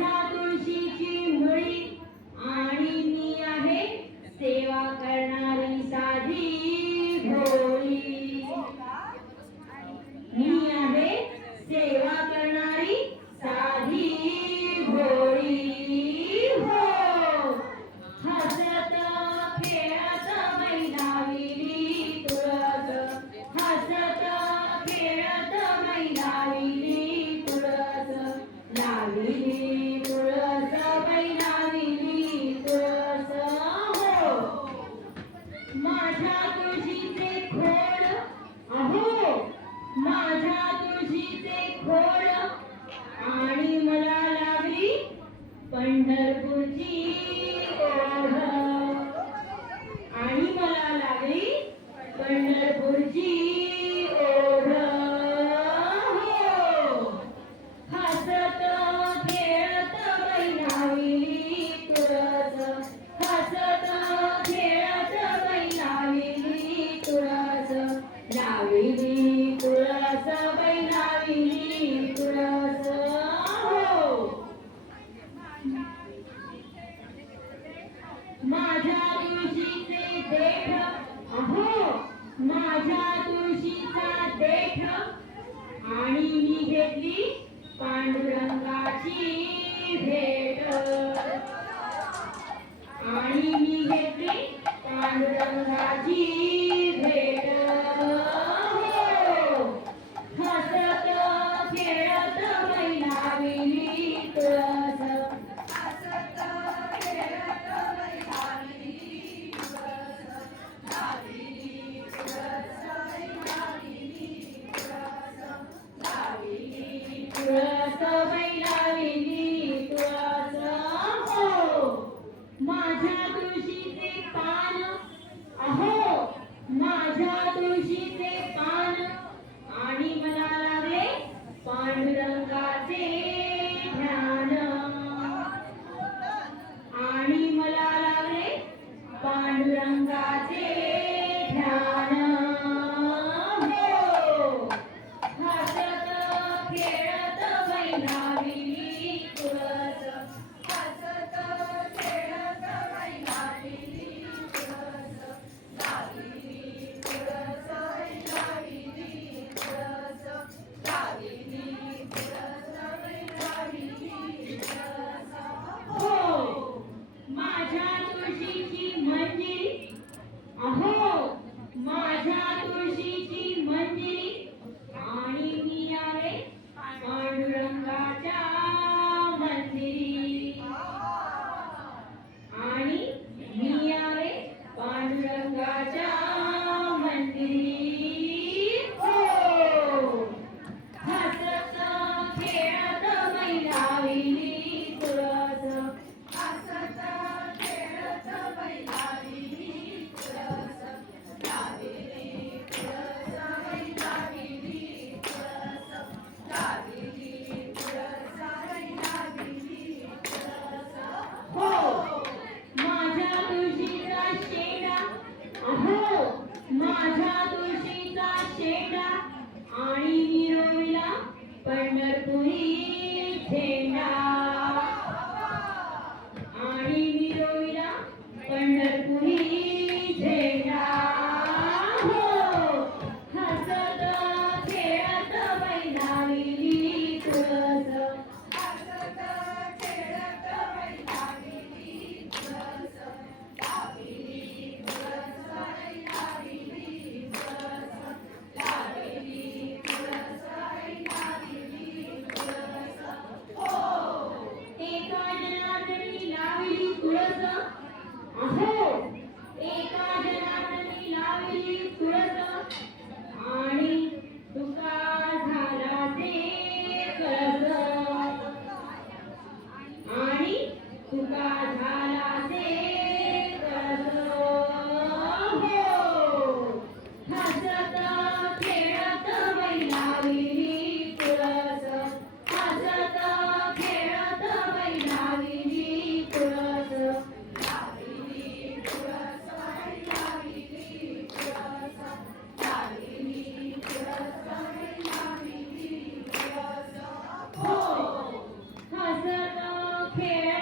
राधा ഉണർവു देठ अहो माझ्या तुळशीचा देख आणि मी घेतली पांडुरंगाची भेट. आणि मी घेतली पांडुरंगाची Yeah. care.